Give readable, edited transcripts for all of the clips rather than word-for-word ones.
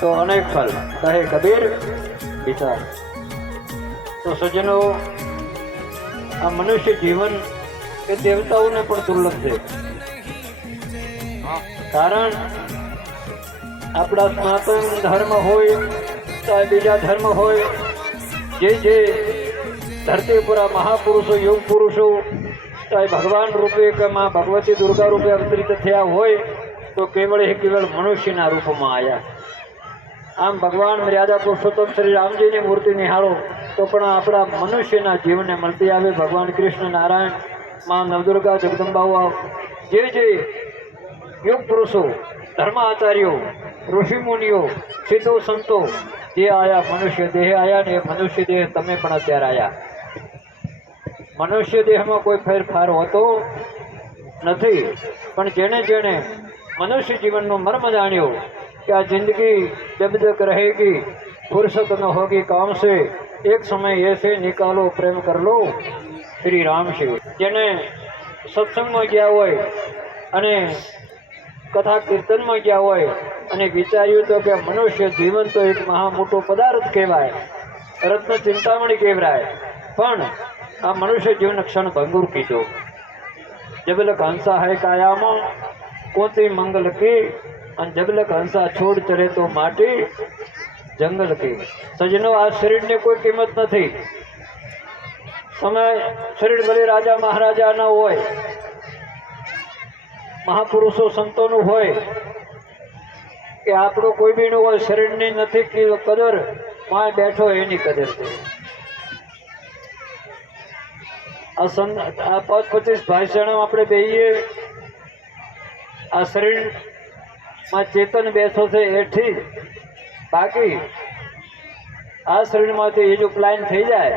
तो अनेक फल कहे कबीर विचार। तो सज्जनों आ मनुष्य जीवन के देवताओं ने पण दुर्लभ है। कारण अपना सनातन धर्म होय चाहे बीजा धर्म होय, जे जे धरती पर महापुरुषो योग पुरुषो चाहे भगवान रूपे के माँ भगवती दुर्गा रूपे अवतरित थया होय तो केवल मनुष्यना रूप में आया। आम भगवान मर्यादा पुरुषोत्तम श्री रामजी की मूर्ति निहाळो तो पण आपड़ा मनुष्यना जीवन ने मळती आवे। भगवान कृष्ण नारायण माँ नवदुर्गा जगदंबाओ जे जे योग पुरुषो धर्म आचार्यो ऋषि मुनिओ सिद्धो संतो जे आया मनुष्य देह आया ने मनुष्य देह तमे पण अत्यारे आया। मनुष्य देह में कोई फेरफार होतो नहीं, पण जेने जेने मनुष्य जीवन नो मर्म जाण्यो कि आ जिंदगी जब तक रहेगी फुर्सत न होगी काम से, एक समय ऐसे निकालो प्रेम कर लो श्री राम से। जेने सत्संग में गया होय अने कथा कीर्तन में गया होय अने विचार्यु तो कि मनुष्य जीवन तो एक महा मोटो पदार्थ कहवाय, रत्न चिंतामणी कहवाय, पण आ मनुष्य जीवन क्षण भंगुर कीधो। जबलक हंसा है कायामो कोती मंगल की, अन जबलक हंसा छोड़ चले तो माटी जंगल की। सजनो आ शरीर ने कोई कीमत नहीं। समय शरीर भले राजा महाराजा न होय, महापुरुषो संतो नु होय कि आपको कोई भी न होय, शरीर ने नहीं की कदर मां बैठो एनी कदर थी। आ 25 भाषण अपने बेईए आ शरीर में चेतन बैठो थे एठी, बाकी आ शरीर में ये जो प्लान थी जाए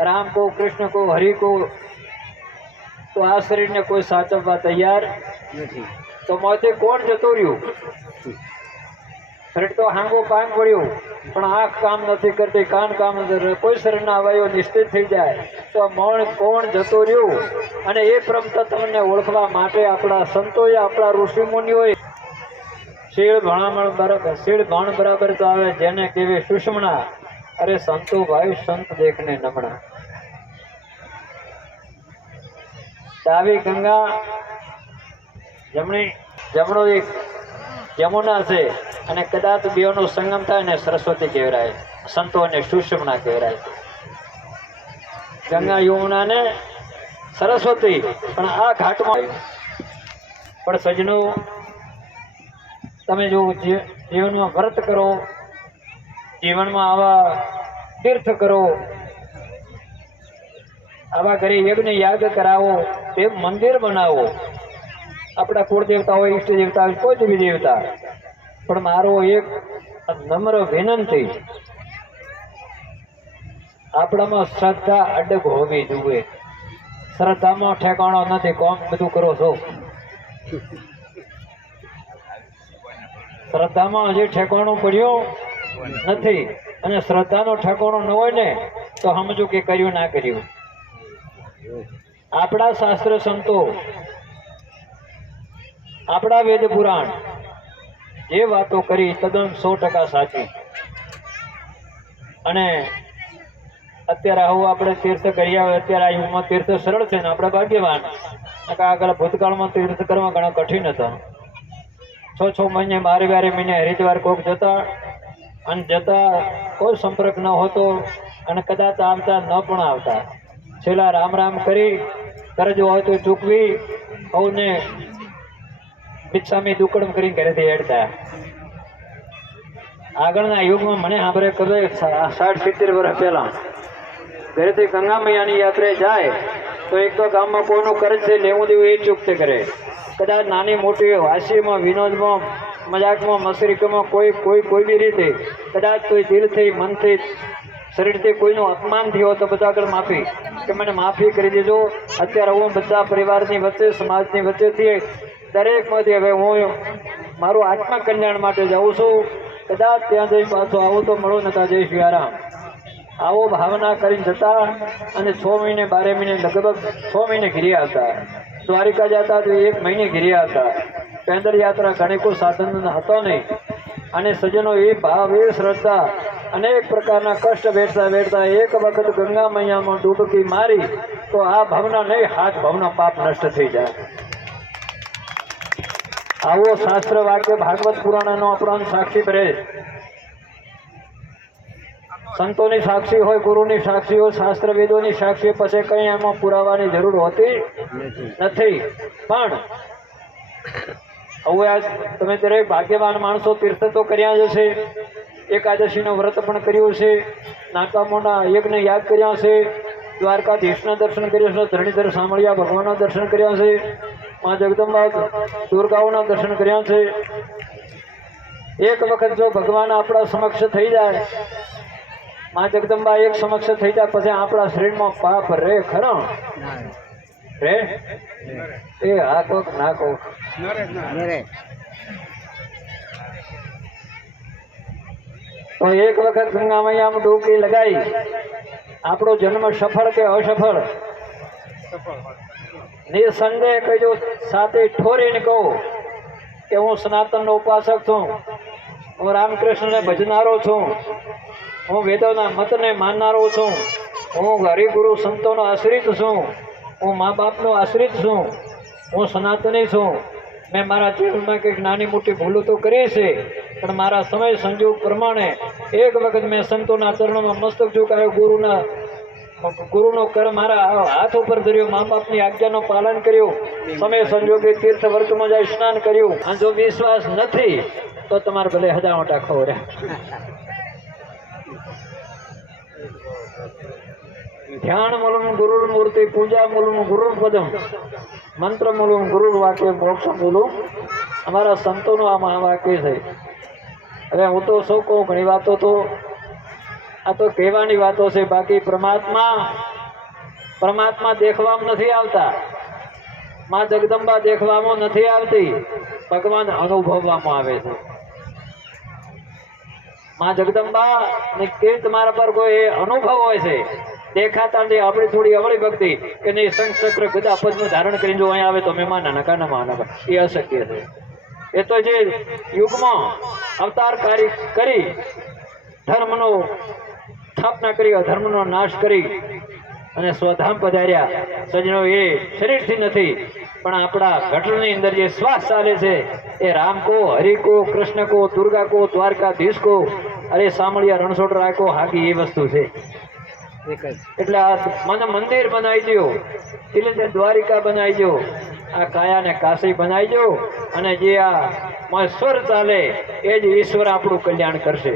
राम को कृष्ण को हरि को, तो आ शरीर ने कोई साचववा तैयार नहीं। तो माथे कोण जतो रह्यो? शरीर तो हांगो काम पड़्यो पण आँख काम नहीं करती, कान काम नहीं करते, कोई शरीर ना अवयव निश्चित थी जाए तो मौन कोण जतो रह्यो? अने ए परम तत्वने ओळखवा माटे आपड़ा संतोए आपड़ा ऋषि मुनिओए शील भणामण बराबर शील भाण बराबर तो आवे जेने केवे सुषमणा। अरे संतो भाई संत देखने नमणा। डावी गंगा जमणी जमणो एक यमुना से अने कदाच बेनो संगम थाय ने सरस्वती कहेवाय, संतो ने सुषमणा कहेवाय। गंगा यमुना ने सरस्वती पण आ घाट में पण सजनो तमे जो जीवन में व्रत करो, जीवन में आवा तीर्थ करो, आवा घरे यज्ञ याग करावो, ते मंदिर बनावो। अपना कुल देवता हो इष्ट देवता हो कोई भी देवता, पण मारो एक नम्र विनंती अपना में श्रद्धा अडग होवी जुए। श्रद्धा में ठेकाणो नहीं, कौन बधु करो छो? श्रद्धा में हजी ठेकाणो पड्यो नहीं, अने श्रद्धा नो ठेकाणो न होय ने तो समझो कि कर्યું ना कर्યું। आपड़ा शास्त्र संतो आपड़ा वेद पुराण ये बातों करी तद्दन 100% साची। अने अत्यारे आવું આપણે तीर्थ કરી આવે, અત્યારે આ યુગમાં तीर्थ સરળ છે ને આપણે ભાગ્યવાન। આગળ ભૂતકાળમાં तीर्थ કરવા ઘણા કઠિન હતા। 6 મહિને 12 મહિને હરિદ્વાર કોક જતા અને જતા કોઈ સંપર્ક ન હોતો અને કદાચ આવતા ન પણ આવતા। છેલ્લા રામ રામ કરી કરજો હોય તો ચૂકવી સૌને भिक्षामी दुकड़म करी घरेथी हेडता। आगळना युगमां मने सांभळे कदे 60-70 वर्ष पहेला घरेथी गंगा मैयानी यात्रे जाए तो एक तो गाम में कोईनुं कर्ज छे लेवुं देवुं ए चूकते करे। कदाच नानी मोटी हास्यमां विनोदमां मजाकमां मस्करीमां कोई कोई कोई भी रीते कदाच कोई दिलथी मनथी शरीरथी कोईनुं अपमान थयो तो बधा आगळ माफी के मने माफी करी दीजो। अत्यारे हूँ बधा परिवारनी वच्चे समाजनी वच्चेथी दरेक मांथी हवे हूँ मारू आत्मा कल्याण माटे जाऊँ छूं। कदाच त्यां जई पाछो आवो तो मळो नता जय सियाराम आवो भावना करीने जता अने 6 महीने 12 महीने लगभग 6 महीने घिरी आवता। द्वारिका जाता तो 1 महीने घिरी आवता। पैदल यात्रा घणी कोई साधन हतो नहीं। અને સજ્જનો એ ભાવ એ શ્રદ્ધા અનેક પ્રકારના કષ્ટ વેઠતા વેઠતા એક વખત ગંગા મૈયામાં ડૂબકી મારી તો આ ભાવના નહીં, હાથ ભાવના પાપ નષ્ટ થઈ જાય. આવો શાસ્ત્ર વાક્ય ભાગવત પુરાણનો આપણને સાક્ષી રહે. સંતોની સાક્ષી હોય, ગુરુની સાક્ષી હોય, શાસ્ત્ર વેદોની સાક્ષી, પછી કઈ એમાં પુરાવાની જરૂર હોતી નથી. પણ હવે આજ તમે દરેક ભાગ્યવાન માણસો તીર્થ તો કર્યા જ હશે, એકાદશીનું વ્રત પણ કર્યું છે, નાકામોના યજ્ઞ યાદ કર્યા છે, દ્વારકાધીશના દર્શન કર્યા છે, ધરણીધર સામળિયા ભગવાનના દર્શન કર્યા છે, મા જગદંબા દુર્ગાઓના દર્શન કર્યા છે. એક વખત જો ભગવાન આપણા સમક્ષ થઈ જાય, મા જગદંબા એક સમક્ષ થઈ જાય, પછી આપણા શરીરમાં પાપ રે ખરા રે? એ હા કોક ના કોક તો એક વખત ગંગા મૈયામાં ડૂબકી લગાઈ, આપણો જન્મ સફળ કે અસફળ નિસંદેહ કહેજો, સાથે ઠોરીને કહું કે હું સનાતનનો ઉપાસક છું, હું રામકૃષ્ણને ભજનારો છું, હું વેદોના મતને માનનારો છું, હું હરિગુરુ સંતોનો આશ્રિત છું, હું મા બાપનો આશ્રિત છું, હું સનાતની છું. મેં મારા જીવનમાં કંઈક નાની મોટી ભૂલો તો કરી છે, પણ મારા સમય સંજોગ પ્રમાણે એક વખત મેં સંતોના ચરણોમાં મસ્તક ઝુકાવ્યું, ગુરુનો કર મારા હાથ ઉપર ધર્યો, મા બાપની આજ્ઞાનું પાલન કર્યું, સમય સંજોગે તીર્થ વર્તમાં જાય સ્નાન કર્યું. અને જો વિશ્વાસ નથી તો તમારે ભલે હજાવટા ખોરે. ધ્યાન મૂલમ ગુરુર મૂર્તિ, પૂજા મૂલમ ગુરુર પદમ, મંત્ર મૂલમ ગુરુર વાક્ય, મોક્ષ મૂલમ. અમારા સંતોનું આ મહાવાક્ય છે. હવે હું તો શું કહું, ઘણી વાતો તો આ તો કહેવાની વાતો છે, બાકી પરમાત્મા દેખવામાં નથી આવતા, માં જગદંબા દેખવામાં નથી આવતી, ભગવાન અનુભવવામાં આવે છે. માં જગદંબા ને કે તમારા પર કોઈ અનુભવ હોય છે, દેખાતા નથી. આપણી થોડી અવળી ભક્તિ કે નહીં, શંખ ચક્ર ગદા પદ્મ ધારણ કરીને જો અહીંયા આવે તો મહેમાન નાના એ અશક્ય છે. એ તો જે યુગમાં અવતાર કરી ધર્મનો સ્થાપના કરી, અધર્મનો નાશ કરી અને સ્વધામ પધાર્યા સજ્જનો, એ શરીરથી નથી પણ આપણા ગટરની અંદર જે શ્વાસ ચાલે છે એ રામ કો, હરિ કો, કૃષ્ણ કો, દુર્ગા કો, દ્વારકાધીશ કો, અરે સામળિયા રણછોડરાય કો, હાકી એ વસ્તુ છે. એટલે આ મને મંદિર બનાવી દો, એટલે દ્વારિકા બનાવી દો, આ કાયાને કાશી બનાવી દો, અને જે આ સ્વર ચાલે એ જ ઈશ્વર આપણું કલ્યાણ કરશે.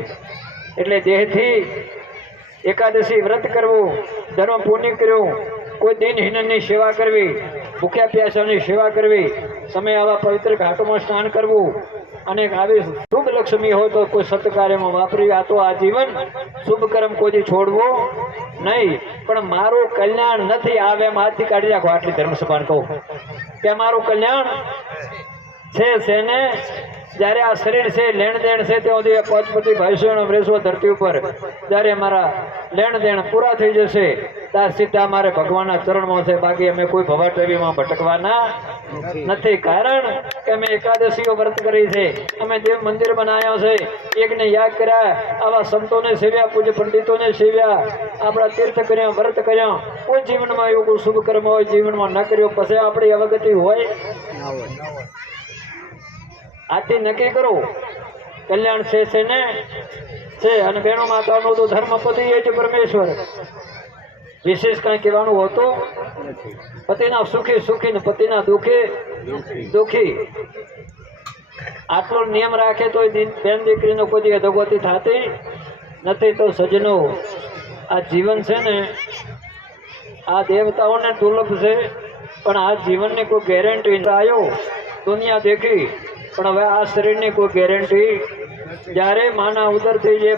એટલે દેહથી એકાદશી વ્રત કરવું, ધર્મ પુણ્ય કર્યું, કોઈ દિનહીનની સેવા કરવી, ભૂખ્યા પ્યાસાની સેવા કરવી, સમય આવા પવિત્ર ઘાટોમાં સ્નાન કરવું, અને આવી શુભ લક્ષ્મી હોય તો કોઈ સત્કાર્યમાં વાપરી. આ તો આ જીવન શુભ કર્મ કોઈ છોડવો નહીં. પણ મારું કલ્યાણ નથી આવે એમ હાથથી કાઢી નાખો. આટલી ધર્મસભાને કહું કે મારું કલ્યાણ છે ને જ્યારે આ શરીર છે, લેણ દેણ છે, ત્યાં સુધી પચપતિ ભાઈઓનો રહેશો ધરતી ઉપર. જ્યારે અમારા લેણ દેણ પૂરા થઈ જશે ત્યાં સીધા અમારે ભગવાનના ચરણમાં છે, બાકી અમે કોઈ ભવાટવીમાં ભટકવાના નથી. કારણ કે અમે એકાદશીઓ વ્રત કરી છે, અમે દેવ મંદિર બનાવ્યા છે, એકને યાદ કર્યા, આવા સંતોને સેવ્યા, પૂજ્ય પંડિતોને સેવ્યા, આપણા તીર્થ કર્યા, વ્રત કર્યા. કોઈ જીવનમાં એવું કોઈ શુભ કર્મ હોય જીવનમાં ન કર્યો, પછી આપણી અવગતિ હોય. આથી નક્કી કરો કલ્યાણ છે ને છે. અને બહેનો માતાનું તો ધર્મપતિ એ જ પરમેશ્વર. વિશેષ કંઈ કહેવાનું હોતું પતિના સુખી સુખી ને પતિના દુઃખી દુઃખી. આટલો નિયમ રાખે તો બેન દીકરીનો કોઈ અધોગતિ થતી નથી. તો સજ્જનો, આ જીવન છે ને આ દેવતાઓને દુર્લભ છે, પણ આ જીવનની કોઈ ગેરંટી આવ્યો દુનિયા દેખી, પણ હવે આ શરીરની કોઈ ગેરંટી. જ્યારે માના ઉદરથી જે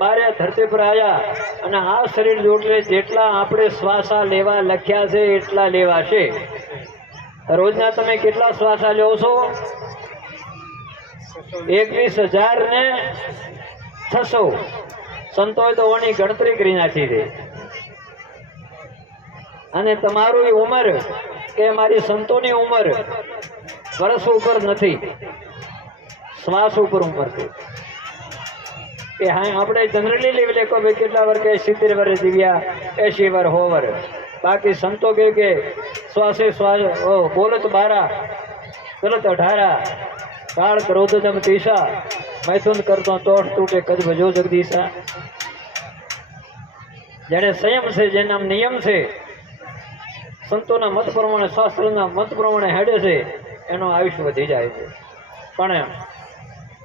બારે ધરતી પર આવ્યા અને આ શરીર જોડે જેટલા આપણે શ્વાસા લેવા લખ્યા છે એટલા લેવાશે. રોજના તમે કેટલા શ્વાસા લો છો? 21,600. સંતોએ તો ઓની ગણતરી કરી નાખી છે. અને તમારી ઉંમર કે મારી સંતોની ઉંમર વર્ષ ઉપર નથી, શ્વાસ ઉપર ઉંમર છે. કે હા આપણે જનરલી લેવલે કહો ભાઈ કેટલા વર્ષ કે 70 વર્ષ જીવ્યા 80 વર્ષ 100 વર્ષ બાકી સંતો કે શ્વાસે શ્વાસ બોલત 12 ચલત 18 કાળ ક્રોધ દમ તીસા મૈથુન કરતો તોડ તૂટે કદ ભજો જગદીશા જેને સંયમ છે જેના નિયમ છે સંતોના મત પ્રમાણે શાસ્ત્રના મત પ્રમાણે હેડે છે એનું આયુષ્ય વધી જાય છે પણ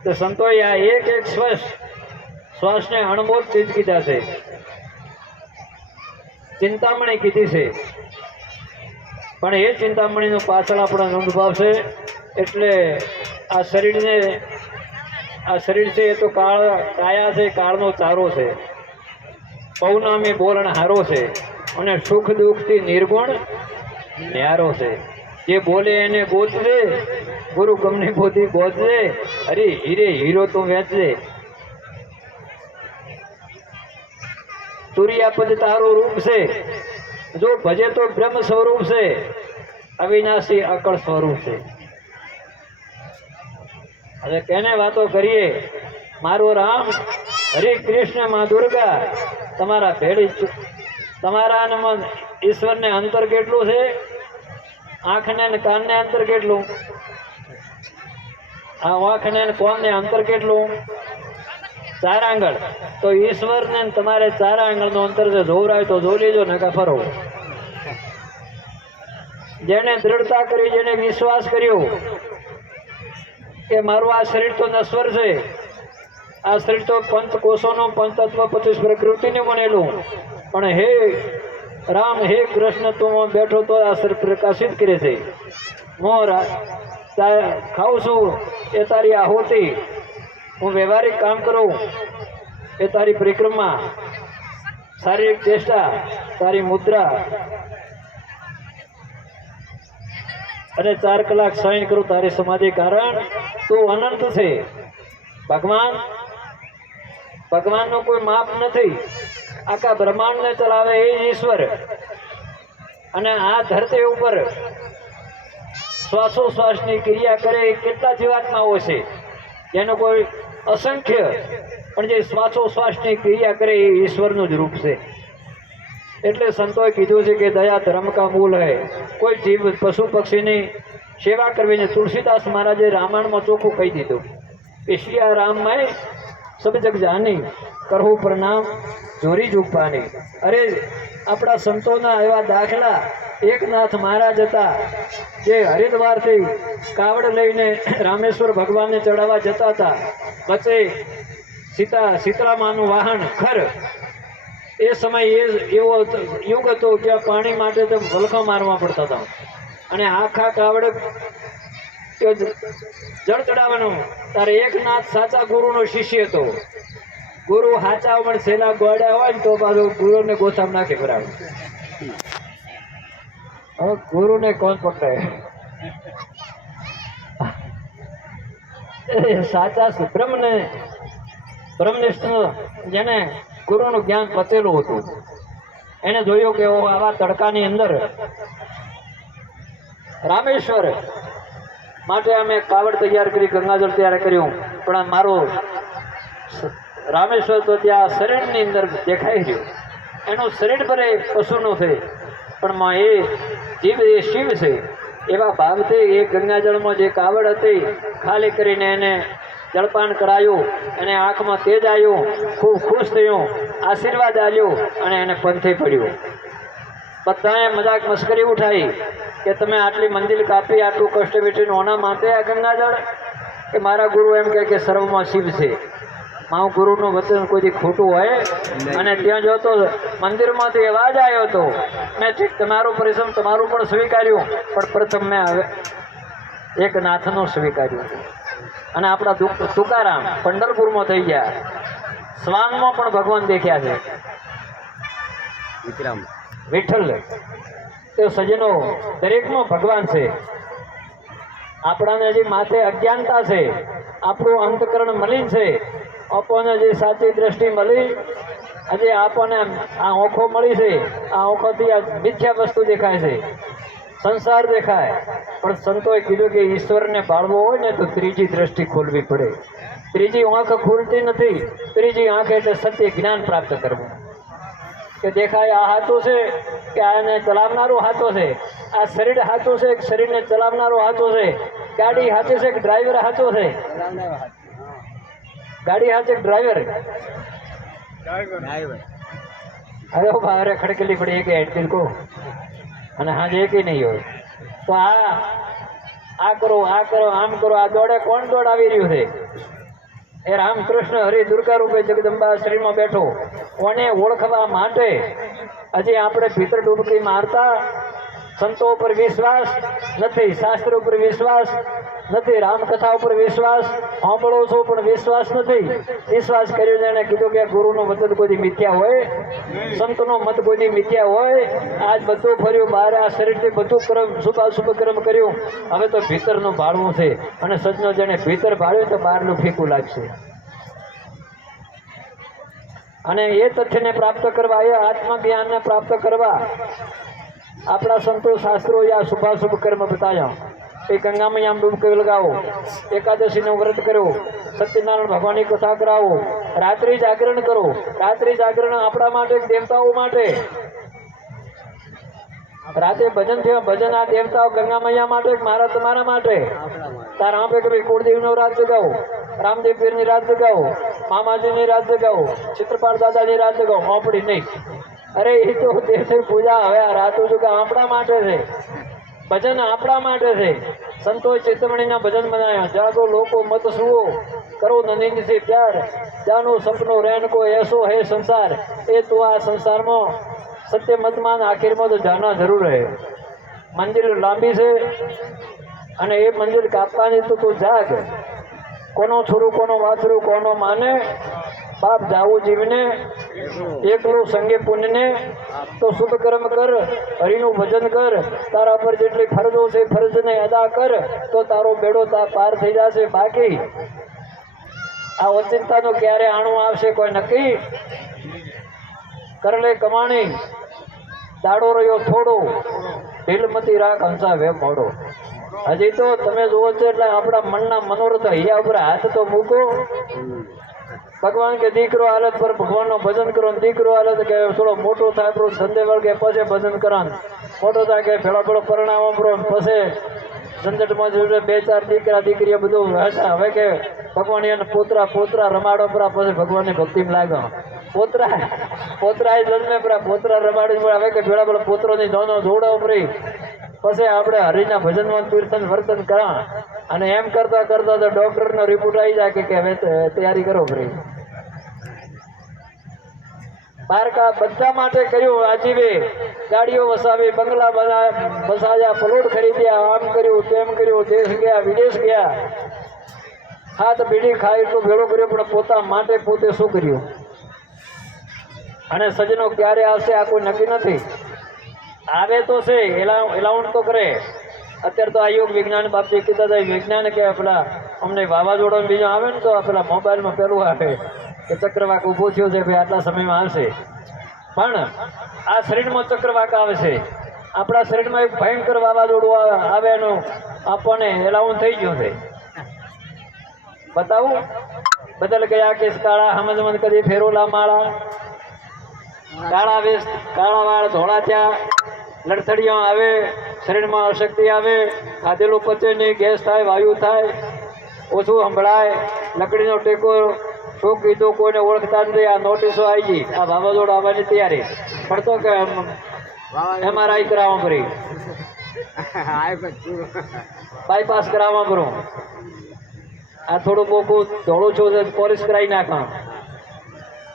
તો સંતોએ આ એક શ્વાસને અણમોલ ચીજ કીધા છે ચિંતામણી કીધી છે પણ એ ચિંતામણીનું પાછળ આપણા નોંધભાવ છે એટલે આ શરીર છે એ તો કાયા છે કાળનો ચારો છે પૌનામી બોલણ હારો છે અને સુખ દુઃખથી નિર્ગુણ ન્યારો છે જે બોલે એને ગોતજે ગુરુ ગમની પોતી ગોતજે અરે હીરે હીરો તો વેચજે તુરિયાપદ તારું રૂપ છે જો ભજે તો બ્રહ્મ સ્વરૂપ છે અવિનાશી અકળ સ્વરૂપ છે હવે કેને વાતો કરીએ મારો રામ હરે કૃષ્ણ માં દુર્ગા તમારા ભેળી તમારા ઈશ્વરને અંતર કેટલું છે આંખને ને કાનને અંતર કેટલું આ આંખને ને કોનને અંતર કેટલું 4 આંગળ તો ઈશ્વરને તમારે 4 આંગળનું અંતર છે જોવરાય તો જો લેજો નકા ફરો જેને દૃઢતા કરી જેને વિશ્વાસ કર્યો કે મારું આ શરીર તો નશ્વર છે આ શરીર તો પંચકોશોનું પંચતત્વ 25 પ્રકૃતિનું બનેલું પણ હે રામ હે કૃષ્ણ તું બેઠો તો આ શરીર પ્રકાશિત કરે છે હું ખાઉં છું એ તારી આહુતિ હું વ્યવહારિક કામ કરું એ તારી પરિક્રમા શારીરિક ચેષ્ટા તારી મુદ્રા અને 4 કલાક શયન કરું તારી સમાધિ કારણ તું અનંત છે ભગવાનનું કોઈ માપ નથી આખા બ્રહ્માંડને ચલાવે એ ઈશ્વર અને આ ધરતી ઉપર શ્વાસોશ્વાસની ક્રિયા કરે એ કેટલા જીવાત્માઓ છે જેનો કોઈ અસંખ્ય પણ જે શ્વાસોશ્વાસની ક્રિયા કરે એ ઈશ્વરનું જ રૂપ છે એટલે સંતોએ કીધું છે કે દયા ધર્મ કા મૂળ હૈ કોઈ જીવ પશુ પક્ષીની સેવા કરવીને તુલસીદાસ મહારાજે રામાયણમાં ચોખ્ખું કહી દીધું કે શિયા રામમાં સબ જગ જાની કરવું પ્રણામ જોરી જુગ પાની અરે આપણા સંતોના એવા દાખલા એકનાથ મહારાજ હતા જે હરિદ્વારથી કાવડ લઈને રામેશ્વર ભગવાનને ચડાવવા જતા હતા વચ્ચે સીતરામાનું વાહન ખર એ સમય એવો યુગ હતો કે પાણી માટે તો વલખા મારવા પડતા હતા અને આખા કાવડ જળ ચડાવવાનું તારે એકનાથ સાચા ગુરુનો શિષ્ય હતો ગુરુ સાચા પણ છેલ્લા ગોળ્યા હોય ને તો પાછું ગુરુને ગોથામ નાખે બરાબર હવે ગુરુને કોણ પકડાય સાચા બ્રહ્મનિષ્ઠ જેને ગુરુનું જ્ઞાન પચેલું હતું એને જોયું કે આવા તડકાની અંદર રામેશ્વર માટે અમે કાવડ તૈયાર કરી ગંગાજળ તૈયાર કર્યું પણ મારું રામેશ્વર તો ત્યાં શરીરની અંદર દેખાઈ રહ્યું એનું શરીર પર એ પશુનું છે પણ એ જીવ એ શિવ છે એવા ભાવથી એ ગંગાજળમાં જે કાવડ હતી ખાલી કરીને એને જળપાન કરાયું અને આંખમાં તેજ આવ્યું ખૂબ ખુશ થયું આશીર્વાદ આલ્યો અને એને પંથે પડ્યું બધાએ મજાક મસ્કરી ઉઠાઈ કે તમે આટલી મંદિર કાપી આટલું કષ્ટ વેઠીને ઓના માટે આ ગંગાજળ કે મારા ગુરુ એમ કહે કે સર્વમાં શિવ છે મારું ગુરુનું વચન કોઈથી ખોટું હોય અને ત્યાં જોતો મંદિરમાંથી અવાજ આવ્યો હતો મેં ઠીક તમારું પરિશ્રમ તમારું પણ સ્વીકાર્યું પણ પ્રથમ મેં હવે એક નાથનું સ્વીકાર્યું અને આપણા તુકારામ પંઢરપુરમાં થઈ ગયા સ્વાંગમાં પણ ભગવાન દેખ્યા છે વિઠ્ઠલ તો સજનો દરેકમાં ભગવાન છે આપણાને જે માથે અજ્ઞાનતા છે આપણું અંતકરણ મલિન છે આપણને જે સાચી દ્રષ્ટિ મળી આજે આપણને આ ઓખો મળી છે આ ઓખોથી આ મિથ્યા વસ્તુ દેખાય છે સંસાર દેખાય પણ સંતોએ કીધું કે ઈશ્વરને ભાળવો હોય ને તો ત્રીજી દ્રષ્ટિ ખોલવી પડે ત્રીજી આંખ ખુલતી નથી. ત્રીજી આંખ એટલે સત્ય જ્ઞાન પ્રાપ્ત કરવું, કે દેખાય આ હાથું છે કે આને ચલાવનારો હાથો છે, આ શરીર હાથું છે કે શરીરને ચલાવનારો હાથો છે, ગાડી હાથે છે કે ડ્રાઈવર હાથો છે, ગાડી હાથે ડ્રાઈવર. અરે બારે ખડકેલી પડી એક હેડ કો અને હાજે એક નહીં હોય તો આ કરો આ કરો આમ કરો, આ દોડે કોણ દોડાવી રહ્યું છે? એ રામકૃષ્ણ હરિ દુર્ગા રૂપે જગદંબા શરીરમાં બેઠો. કોને ઓળખવા માટે હજી આપણે ભીતર ડૂબકી મારતા. સંતો ઉપર વિશ્વાસ નથી, શાસ્ત્ર ઉપર વિશ્વાસ નથી, રામકથા ઉપર વિશ્વાસ સાંભળો છો પણ વિશ્વાસ નથી. વિશ્વાસ કર્યો જેને કીધું કે ગુરુનો મત કોઈ મિથ્યા હોય, સંતનો મત કોઈ મિથ્યા હોય. આજ બધું ફર્યું બહાર, આ શરીરથી બધું કર્મ શુભાશુભ કર્મ કર્યું. હવે તો ભીતરનું ભાળવું છે, અને સજનો જેને ભીતર ભાળ્યું તો બહારનું ફીકું લાગશે. અને એ તથ્યને પ્રાપ્ત કરવા, એ આત્મજ્ઞાનને પ્રાપ્ત કરવા આપણા સંતો શાસ્ત્રો આ શુભાશુભ કર્મ બતાવ્યા. એ ગંગા મૈયા ડૂબકી લગાવો, એકાદશીનો વ્રત કરો, સત્યનારાયણ ભગવાનની કથા કરાવો, રાત્રિ જાગરણ કરો. રાત્રિ જાગરણ આપણા માટે, દેવતાઓ માટે. રાતે ભજન થયો, ભજન આ દેવતાઓ ગંગા મૈયા માટે, મારા તમારા માટે. તાર આપે કે ભાઈ કુળદેવનો રાત જગાવો, રામદેવ પીરની રાત જગાવો, મામાજીની રાત જગાવો, ચિત્રપાળ દાદાની રાત જગાવો. હોંપડી નહીં. અરે એ તો દેવની પૂજા. હવે આ રાતો જગા આપણા માટે છે, ભજન આપણા માટે છે. સંતો ચિંતામણીના ભજન બનાવ્યા. જાગો લોકો મત સુઓ, કરો નંદીન से प्यार, જાનો સપનો રહેન કો એસો હે સંસાર. એ તું આ સંસારમાં સત્ય મતમાન આખીરમાં તો જાના જરૂર હે. મંદિર લાંબી છે અને એ મંદિર કાપવાની તો તું જાગ. કોનો છોરું કોનો વાછરું કોનો માને, બાપ જાવું જીવને એકલું સંગે પુણ્યને. તો શુભ કર્મ કર, હરિનું ભજન કર, તારા પર જેટલી ફરજો છે ફરજને અદા કર, તો તારો બેડો પાર થઈ જશે. બાકી આ ઓચિંતાનો ક્યારે આણું આવશે કોઈ નક્કી. કરલે કમાણી દાડો રહ્યો થોડો, ઢીલમતી રાખ હંસા વે મોડો. હજી તો તમે જુઓ છો એટલે આપણા મનના મનોરથ હૈયા ઉપર હાથ તો મૂકો. ભગવાન કે દીકરો હાલત પર ભગવાનનું ભજન કરો, દીકરો હાલત કે થોડો મોટો થાય આપણો ધંધે વળગે પછી ભજન કરા, મોટો થાય કે ભેળો ભેળો પરિણામ આપણો પછી ઝંઝટમાં જોડે બે ચાર દીકરા દીકરીઓ બધું હવે કે ભગવાન એને પોતરા પોતરા રમાડો પરા, પછી ભગવાનની ભક્તિમાં લાગો. પોતરા એ જન્મે પરા, પોતરા રમાડી હવે કે ભેળા ભેળો પોતરોની દોનો જોડાવ પરી, પછી આપણે હરિના ભજનમાં કીર્તન વર્તન કરા. અને એમ કરતા કરતા તો ડોક્ટરનો રિપોર્ટ આવી જાય કે હવે તૈયારી કરો ફરી. પારકા બધા માટે કર્યું, આજીવે ગાડીઓ વસાવી, બંગલા વસાવ્યા, પ્લોટ ખરીદ્યા, આમ કર્યું તેમ કર્યું, દેશ ગયા વિદેશ ગયા, હાથ બીડી ખાય એટલું ભેળો કર્યો, પણ પોતા માટે પોતે શું કર્યું? અને સજનો ક્યારે આવશે આ કોઈ નક્કી નથી. આવે તો છે એલાઉન્ટ તો કરે. અત્યારે તો આ યોગ વિજ્ઞાન બાપજી કીધા હતા, વિજ્ઞાન કે પેલા અમને વાવાઝોડો બીજો આવે ને તો પેલા મોબાઈલમાં પેલું આવે કે ચક્રવાક ઊભો થયો છે, ભાઈ આટલા સમયમાં આવશે. પણ આ શરીરમાં ચક્રવાક આવે છે, આપણા શરીરમાં એક ભયંકર વાવાઝોડું આવે એનું આપણને એલાઉન્ટ થઈ ગયું છે. બતાવું બદલ ગયા કે કાળા હમજમન કદી ફેરોલા માળા, કાળા વેશ કાળા વાળ ધોળા થયા, લડથડીઓ આવે, શરીરમાં અશક્તિ આવે, ખાધેલું પચે નહીં, ગેસ થાય, વાયુ થાય, ઓછું સંભળાય, લકડીનો ટેકો શું કીધું કોઈને ઓળખતા નથી. આ નોટિસો આવી ગઈ, આ વાવાઝોડું આવવાની તૈયારી. પણ તો કે MRI કરાવવા પડી, બાયપાસ કરાવવા પડું, આ થોડું બોકું ધોળું છું પોલીસ કરાવી નાખા.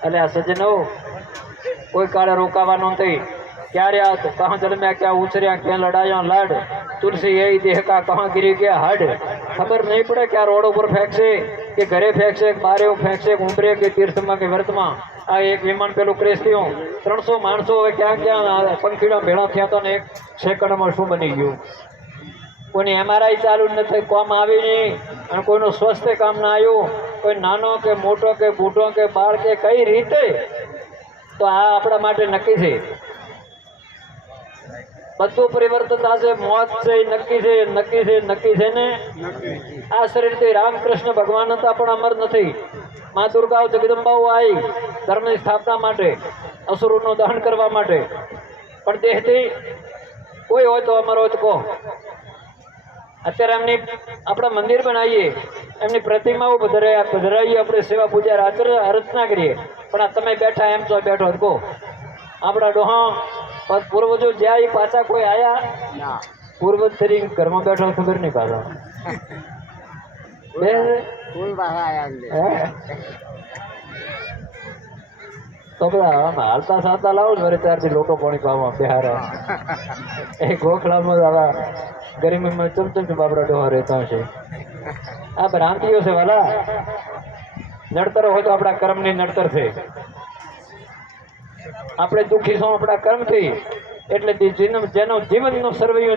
એટલે આ સજ્જનો કોઈ કાળે રોકાવાનો નથી. ક્યારે આ કહા જન્મ્યા ક્યાં ઉછર્યા ક્યાં લડાયા લડ, તુલસી એ દેહ કા કહા ગીરી કે હડ. ખબર નહીં પડે કે આ રોડ ઉપર ફેંકશે કે ઘરે ફેંકશે, બારે ફેંકશે, ઉમરે કે તીર્થમાં કે વ્રતમાં. આ એક વિમાન પેલું ક્રેશ થયું, 300 માણસો હવે ક્યાં ક્યાં પંખીડા ભેળા થયા હતા ને 1 સેકન્ડમાં શું બની ગયું. કોઈની MRI ચાલુ નથી, કામ આવી નહીં, અને કોઈનું સ્વસ્થ કામ ના આવ્યું. કોઈ નાનો કે મોટો કે બૂઢો કે બાળ કે કઈ રીતે, તો આ આપણા માટે નક્કી છે. બધું પરિવર્તન થશે. મોત છે એ નક્કી છે, નક્કી છે, નક્કી છે ને. આ શરીરથી રામકૃષ્ણ ભગવાન હતા પણ અમર નથી. મા દુર્ગાઓ જગદંબાઓ આવી ધર્મની સ્થાપના માટે, અસુરોનું દહન કરવા માટે. પણ દેહથી કોઈ હોય તો અમર હોય તો કહો. અત્યારે એમની આપણે મંદિર બનાવીએ, એમની પ્રતિમાઓ પધરાવીએ, આપણે સેવા પૂજા અર્ચના કરીએ, પણ આ તમે બેઠા એમ તો બેઠો કહો. આપણા ડોહા પૂર્વજો જ્યાં એ પાછા કોઈ આયા? પૂર્વજ તરીકે ઘરમાં બેઠો ખબર નહીં પાછા. તો બધા આમ હાલતા સાલતા લાવો ને ત્યારથી લોકો પાણી પાવા બિહાર એ ગોખલામાં આવા ગરમીમાં ચમચમ બાપડા ડોહા રહેતા છે. આ ભ્રાંતિઓ છે વાલા. નડતર હોય તો આપણા કર્મની નડતર છે. આપણે દુઃખી છો આપણા કર્મથી, એટલે જેનો જીવનનો સર્વૈયો,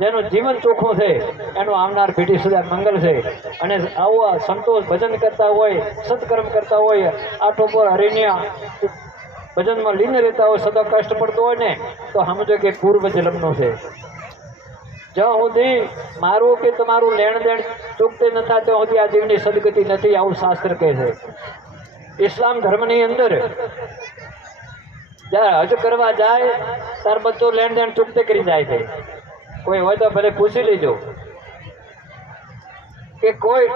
જેનું જીવન ચોખ્ખું છે એનું આવનાર પેઢી સુધી મંગલ છે. અને આવું સંતોષ ભજન કરતા હોય, સત્કર્મ કરતા હોય, આઠો પર હરીને ભજનમાં લીન રહેતા હોય, સદા કષ્ટ પડતો હોય ને, તો સમજો કે પૂર્વ જન્મનો છે. જ્યાં સુધી મારું કે તમારું લેણ દેણ ચૂકતે ન થાય ત્યાં સુધી આ જીવની સદગતિ નથી, આવું શાસ્ત્ર કહે છે. ઇસ્લામ ધર્મની અંદર જ્યારે હજ કરવા જાય ત્યારે બધું લેણ દેણ ચૂકતે કરી જાય છે. કોઈ હોય તો ભલે પૂછી લેજો કે કોઈ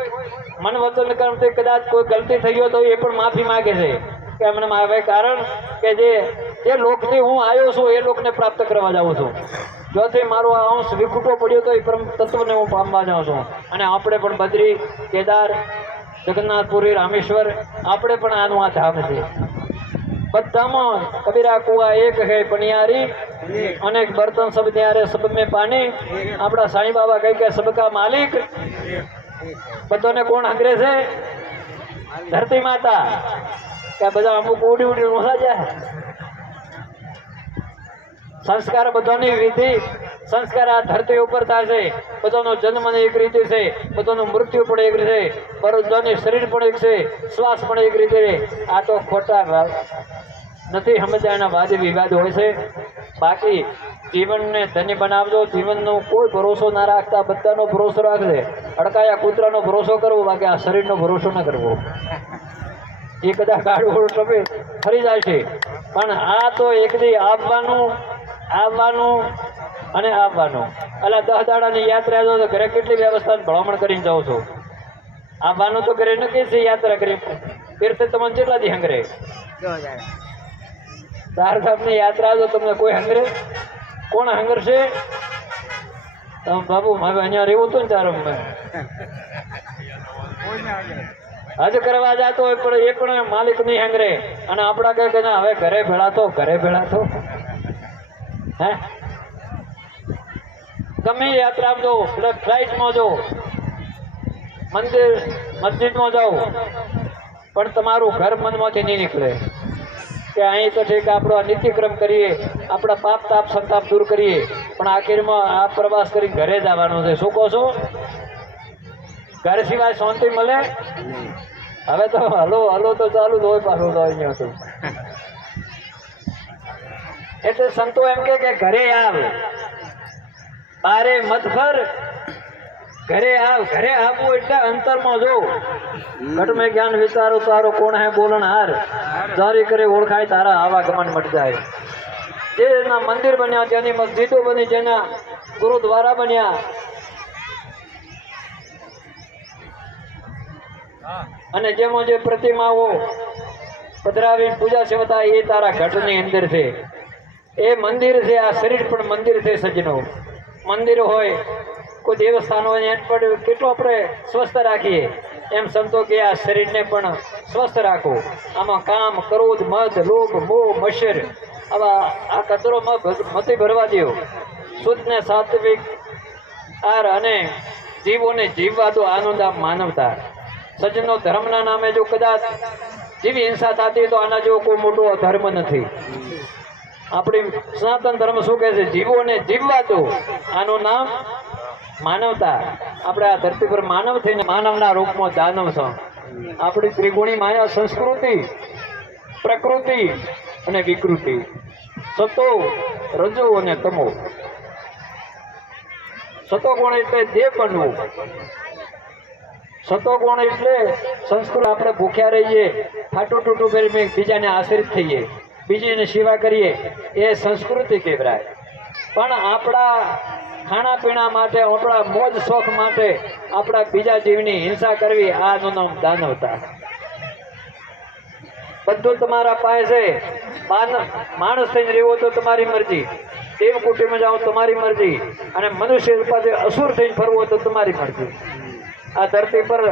મન વચન કર્મથી કદાચ કોઈ ગલતી થઈ ગયો તો એ પણ માફી માગે છે કે એમને મારે કારણ કે જે લોકથી હું આવ્યો છું એ લોકને પ્રાપ્ત કરવા જાઉં છું. જોથી મારો આ અંશ વિખૂટો પડ્યો તો એ પરમ તત્વને હું પામવા જાઉં છું. અને આપણે પણ બદ્રી, કેદાર, જગન્નાથપુરી, રામેશ્વર, આપણે પણ આનું આ ધામ છે. બધામાં કબીરા કુआ એક है पनियारी, अनेक बर्तन सब न्यारे सब में पानी. આપણા સાईं બાબા કહે કે સબકા માલિક. બધાને કોણ હંગરે છે? ધરતી માતા. કે બધા અમુક ઉડી ઉડી નોસા જાય. સંસ્કાર બધાની વિધિ, સંસ્કાર આ ધરતી ઉપર થાય છે. બધાનો જન્મ એક રીતે છે, બધાનું મૃત્યુ પણ એક રીતે, બધાનું શરીર પણ એક છે, શ્વાસ પણ એક રીતે. આ તો ખોટા નથી સમજ્યા, એના વાદ વિવાદ હોય છે. બાકી જીવનને ધન્ય બનાવજો. જીવનનો કોઈ ભરોસો ના રાખતા, બધાનો ભરોસો રાખજે. અડકાયા કૂતરાનો ભરોસો કરવો, બાકી આ શરીરનો ભરોસો ના કરવો. એ કદાચ ગાડું તમે ફરી જાય છે, પણ આ તો એક દી આવવાનું અને આવવાનું. એટલે 10 દાડાની યાત્રા જો તો ઘરે કેટલી વ્યવસ્થા ભલામણ કરીને જાઉં છું. આવવાનું તો ઘરે નક્કી છે. યાત્રા કરી તીર્થ તમને કેટલા દી હંગરે? 4 ધામની યાત્રા જો તમને કોઈ હંગરે? કોણ હંગરશે? તમે બાબુ હવે અહીંયા રહેવું હતું ને તારો હજ કરવા જતો હોય પણ એ પણ માલિક નહીં હંગરે. અને આપણા કહે કે ના હવે ઘરે ભેળા તો હે તમે યાત્રા જો, ફ્લાઇટમાં જો, મસ્જિદમાં જાઓ, પણ તમારું ઘર મનમાંથી નહીં નીકળે કે અહીં તો ઠીક આપણો નિત્યક્રમ કરીએ, આપણા પાપ તાપ સંતાપ દૂર કરીએ, પણ આખીરમાં આ પ્રવાસ કરી ઘરે જ આવવાનું છે. શું કહો છો? ઘર સિવાય શાંતિ મળે? હવે તો હલો તો ચાલુ જ હોય પાછું તો અહીંયા હતું. એટલે સંતો એમ કે ઘરે આવ, બારે મત ફર, ઘરે આવવું એટલે અંતરમાં જો. ઘટ મેં જ્ઞાન વિચારો તારો કોણ હે બોલણહાર, જારી કરે ઓળખાય તારા આવાગમન મટ જાય. જેના મંદિર બન્યા, જેની મસ્જિદો બની, જેના ગુરુદ્વારા બન્યા, અને જેમાં જે પ્રતિમાઓ પધરાવી પૂજા સેવતા એ તારા ઘટની અંદર છે. એ મંદિર છે. આ શરીર પણ મંદિર છે સજ્જનો. મંદિર હોય, કોઈ દેવસ્થાન હોય, એને પણ કેટલું આપણે સ્વસ્થ રાખીએ, એમ સંતો કે આ શરીરને પણ સ્વસ્થ રાખો. આમાં કામ, ક્રોધ, મદ, લોભ, મોહ, મત્સર આવા આ કચરો મતી ભરવા દો. શુદ્ધ ને સાત્વિક આર અને જીવોને જીવવા દો. આનંદ આમ માનવતા. સજ્જનો ધર્મના નામે જો કદાચ જેવી હિંસા થતી તો આના જેવો કોઈ મોટો ધર્મ નથી. આપણી સનાતન ધર્મ શું કહે છે? જીવોને જીવવા દો. આનું નામ માનવતા. આપણે આ ધરતી પર માનવ થઈને માનવના રૂપમાં દાનવ છો. આપણી ત્રિગુણી માયા સંસ્કૃતિ, પ્રકૃતિ અને વિકૃતિ, સતો, રજો અને તમો. સતોગુણ એટલે દેવ બનવું. સતોગુણ એટલે સંસ્કૃત આપણે ભૂખ્યા રહીએ, ફાટું ટૂટું કરી બીજાને આશ્રિત થઈએ, બીજીને સેવા કરીએ, એ સંસ્કૃતિ કહેવાય. પણ આપણા ખાણા પીણા માટે, આપણા મોજ શોખ માટે આપણા બીજા જીવની હિંસા કરવી, આનું નામ દાનવતા. બધું તમારા પાસે માણસ થઈને રહેવો તો તમારી મરજી, દેવ કુટીમાં જાઓ તમારી મરજી, અને મનુષ્ય પાસે અસુર થઈને ફરવો તો તમારી મરજી. આ ધરતી પર